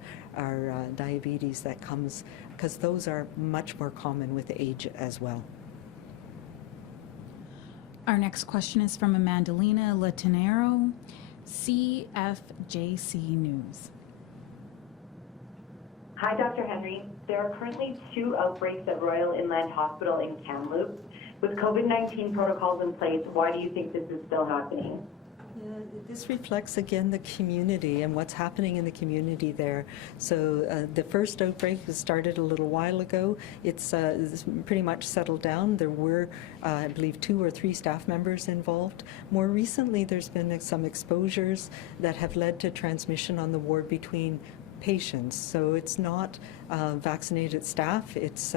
diabetes that comes, because those are much more common with age as well. Our next question is from Amandalina Latinero, CFJC News. Hi, Dr. Henry. There are currently 2 outbreaks at Royal Inland Hospital in Kamloops. With COVID-19 protocols in place, why do you think this is still happening? This reflects again the community and what's happening in the community there. So the first outbreak started a little while ago. It's pretty much settled down. There were, I believe, 2 or 3 staff members involved. More recently, there's been some exposures that have led to transmission on the ward between patients. So it's not vaccinated staff, it's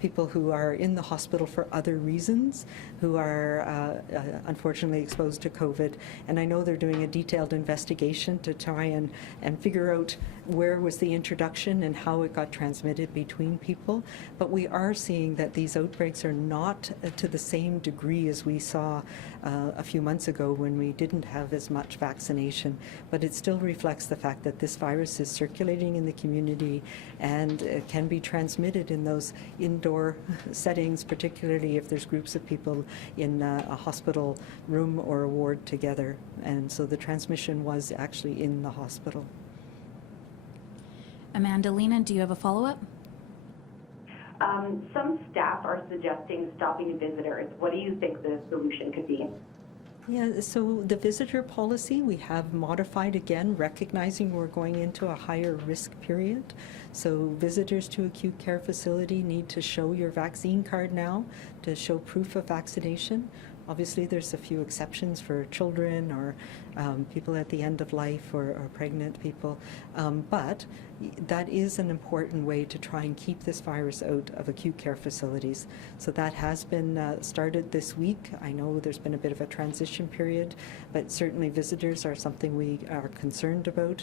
people who are in the hospital for other reasons, who are unfortunately exposed to COVID. And I know they're doing a detailed investigation to try and figure out where was the introduction and how it got transmitted between people. But we are seeing that these outbreaks are not to the same degree as we saw a few months ago when we didn't have as much vaccination. But it still reflects the fact that this virus is circulating in the community and can be transmitted in those indoor settings, particularly if there's groups of people in a hospital room or a ward together. And so the transmission was actually in the hospital. Amandalina, do you have a follow-up? Some staff are suggesting stopping visitors. What do you think the solution could be? Yeah, so the visitor policy we have modified again, recognizing we're going into a higher risk period. So visitors to acute care facility need to show your vaccine card now to show proof of vaccination. Obviously, there's a few exceptions for children or people at the end of life or pregnant people, but that is an important way to try and keep this virus out of acute care facilities. So that has been started this week. I know there's been a bit of a transition period, but certainly visitors are something we are concerned about,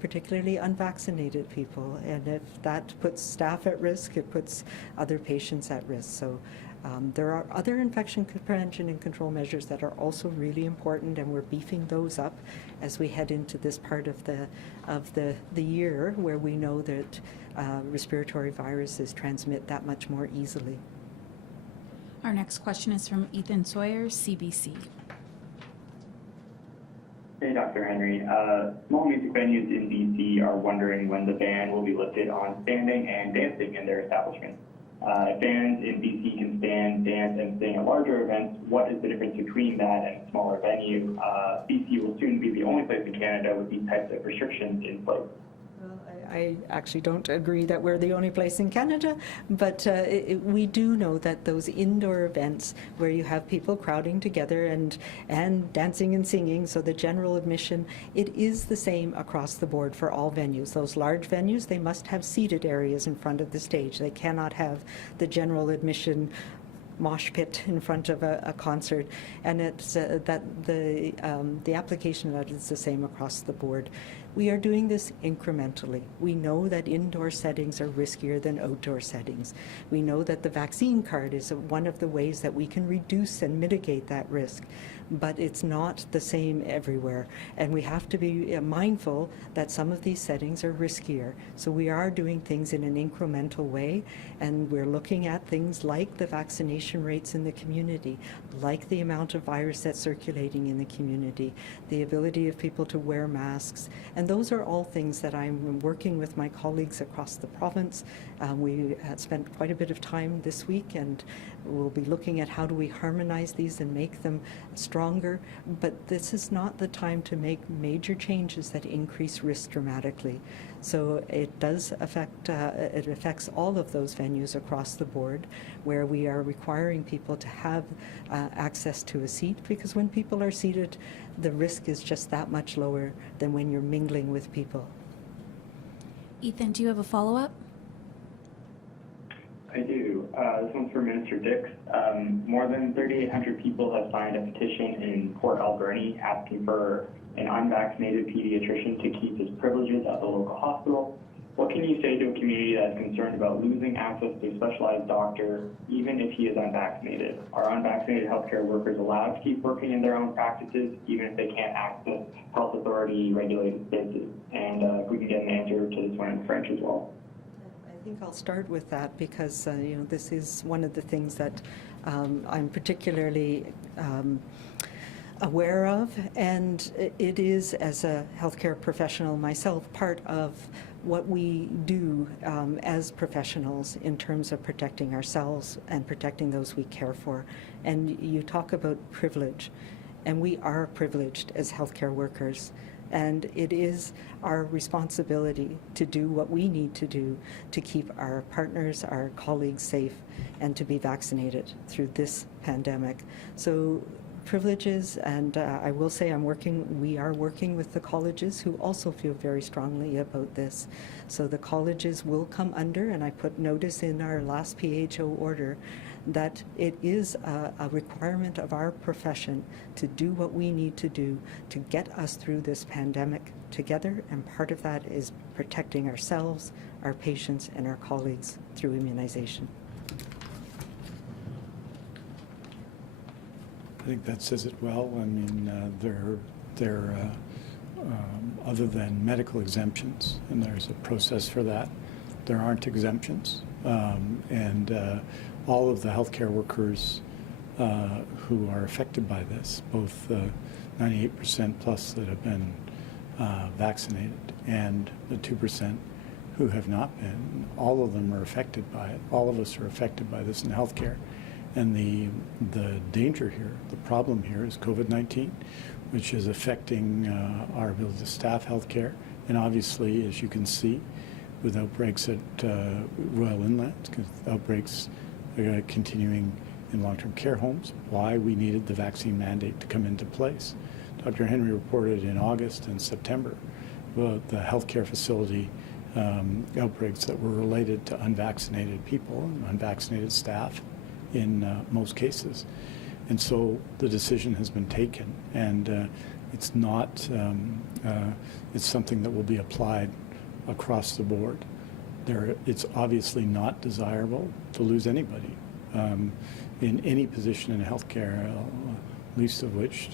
particularly unvaccinated people. And if that puts staff at risk, it puts other patients at risk. So there are other infection prevention and control measures that are also really important, and we're beefing those up as we head into this part of the year where we know that respiratory viruses transmit that much more easily. Our next question is from Ethan Sawyer, CBC. Hey, Dr. Henry. Small music venues in BC are wondering when the ban will be lifted on standing and dancing in their establishments. If bands in BC can stand, dance, and sing at larger events, what is the difference between that and a smaller venue? BC will soon be the only place in Canada with these types of restrictions in place. I actually don't agree that we're the only place in Canada, but we do know that those indoor events where you have people crowding together and dancing and singing, so the general admission, it is the same across the board for all venues. Those large venues, they must have seated areas in front of the stage. They cannot have the general admission mosh pit in front of a concert, and it's that the application of that is the same across the board. We are doing this incrementally. We know that indoor settings are riskier than outdoor settings. We know that the vaccine card is one of the ways that we can reduce and mitigate that risk, but it's not the same everywhere. And we have to be mindful that some of these settings are riskier. So we are doing things in an incremental way, and we're looking at things like the vaccination rates in the community, like the amount of virus that's circulating in the community, the ability of people to wear masks. And those are all things that I'm working with my colleagues across the province. We spent quite a bit of time this week, and we'll be looking at how do we harmonize these and make them strong stronger, but this is not the time to make major changes that increase risk dramatically. So it does affect, it affects all of those venues across the board where we are requiring people to have access to a seat, because when people are seated, the risk is just that much lower than when you're mingling with people. Ethan, do you have a follow-up? I do. This one's for Minister Dix. More than 3,800 people have signed a petition in Port Alberni asking for an unvaccinated pediatrician to keep his privileges at the local hospital. What can you say to a community that's concerned about losing access to a specialized doctor, even if he is unvaccinated? Are unvaccinated healthcare workers allowed to keep working in their own practices, even if they can't access health authority regulated spaces? And if we can get an answer to this one in French as well. I think I'll start with that because this is one of the things that I'm particularly aware of, and it is, as a healthcare professional myself, part of what we do as professionals in terms of protecting ourselves and protecting those we care for. And you talk about privilege, and we are privileged as healthcare workers. And it is our responsibility to do what we need to do to keep our partners, our colleagues safe, and to be vaccinated through this pandemic. So privileges, and I will say we are working with the colleges who also feel very strongly about this. So the colleges will come under, and I put notice in our last PHO order, that it is a requirement of our profession to do what we need to do to get us through this pandemic together, and part of that is protecting ourselves, our patients, and our colleagues through immunization. I think that says it well. I mean, other than medical exemptions, and there's a process for that, there aren't exemptions. All of the healthcare workers who are affected by this, both 98% plus that have been vaccinated and the 2% who have not been, all of them are affected by it. All of us are affected by this in healthcare. And the danger here, the problem here is COVID-19, which is affecting our ability to staff healthcare. And obviously, as you can see, with outbreaks at Royal Inland, outbreaks continuing in long-term care homes, why we needed the vaccine mandate to come into place. Dr. Henry reported in August and September about the healthcare facility outbreaks that were related to unvaccinated people and unvaccinated staff in most cases. And so the decision has been taken, and it's not, it's something that will be applied across the board. It's obviously not desirable to lose anybody in any position in healthcare, least of which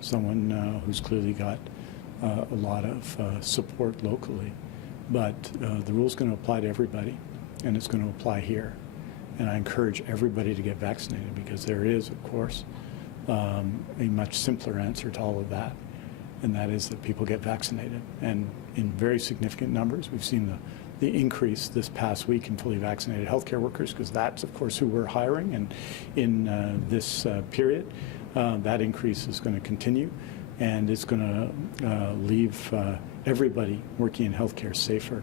someone who's clearly got a lot of support locally. But the rule's going to apply to everybody, and it's going to apply here. And I encourage everybody to get vaccinated, because there is, of course, a much simpler answer to all of that, and that is that people get vaccinated. And in very significant numbers, we've seen the increase this past week in fully vaccinated healthcare workers, because that's, of course, who we're hiring. And in this period, that increase is going to continue, and it's going to leave everybody working in healthcare safer.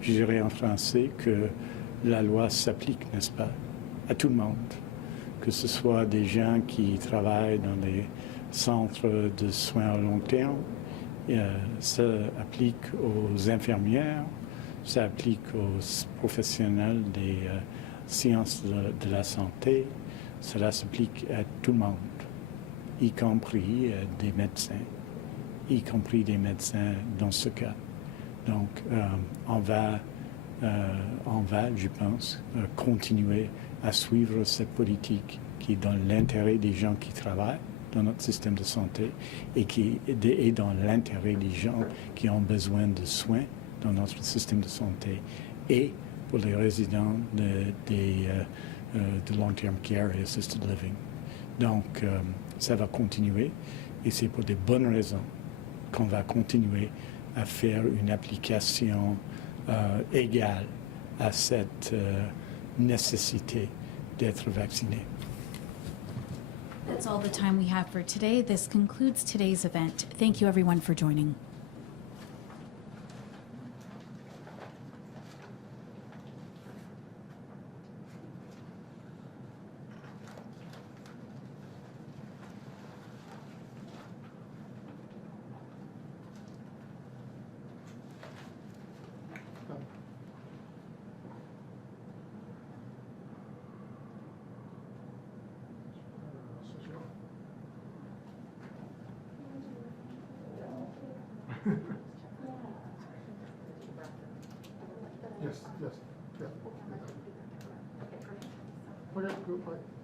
Je dirais en français que la loi s'applique, n'est-ce pas, à tout le monde, que ce soit des gens qui travaillent dans les centres de soins à long terme, ça applique aux infirmières, ça applique aux professionnels des sciences de la santé, cela s'applique à tout le monde, y compris des médecins, y compris des médecins dans ce cas. Donc, on va, je pense, continuer à suivre cette politique qui est dans l'intérêt des gens qui travaillent dans notre système de santé et qui est dans l'intérêt des gens qui ont besoin de soins dans notre système de santé et pour les résidents de long-term care et assisted living. Donc, ça va continuer, et c'est pour de bonnes raisons qu'on va continuer à faire une application égale à cette nécessité d'être vacciné. That's all the time we have for today. This concludes today's event. Thank you, everyone, for joining. Yes, yes, yeah. Okay, good, bye.